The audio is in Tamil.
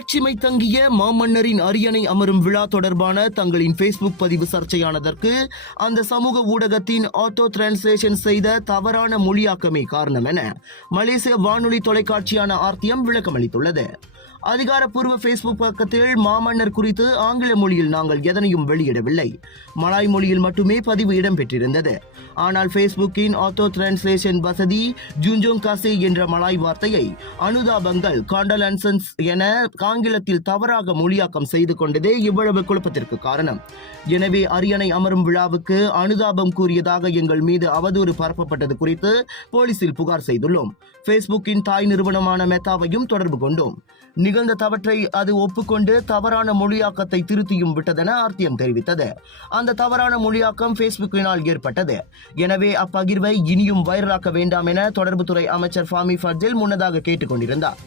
மாட்சிமை தங்கிய மாமன்னரின் அரியணை அமரும் விழா தொடர்பான தங்களின் ஃபேஸ்புக் பதிவு சர்ச்சையானதற்கு அந்த சமூக ஊடகத்தின் ஆட்டோ டிரான்ஸ்லேஷன் செய்த தவறான மொழியாக்கமே காரணம் என மலேசிய வானொலி தொலைக்காட்சியான ஆர்டிஎம் விளக்கமளித்துள்ளது. அதிகாரப்பூர்வ ஃபேஸ்புக் பக்கத்தில் மாமன்னர் குறித்து ஆங்கில மொழியில் நாங்கள் எதனையும் வெளியிடவில்லை. மலாய் மொழியில் மட்டுமே பதிவு இடம்பெற்றிருந்தது. ஆனால் ஃபேஸ்புக்கின் ஆட்டோ டிரான்ஸ்லேஷன் வசதி ஜூஞ்சோங் காசே என்ற மலாய் வார்த்தையை அனுதாபங்கள் காண்டலன்சன்ஸ் என ஆங்கிலத்தில் தவறாக மொழியாக்கம் செய்து கொண்டதே இவ்வளவு குழப்பத்திற்கு காரணம். எனவே அரியணை அமரும் விழாவுக்கு அனுதாபம் கூறியதாக எங்கள் மீது அவதூறு பரப்பப்பட்டது குறித்து போலீசில் புகார் செய்துள்ளோம். ஃபேஸ்புக்கின் தாய் நிறுவனமான மெத்தாவையும் தொடர்பு கொண்டோம். நிகழ்ந்த தவற்றை அது ஒப்புக்கொண்டு தவறான மொழியாக்கத்தை திருத்தியும் விட்டதென ஆர்டிஎம் தெரிவித்தது. அந்த தவறான மொழியாக்கம் ஃபேஸ்புக்கினால் ஏற்பட்டது. எனவே அப்பகிர்வை இனியும் வைரலாக்க வேண்டாம் என தொடர்புத்துறை அமைச்சர் ஃபாமி ஃபர்ஜில் முன்னதாக கேட்டுக் கொண்டிருந்தார்.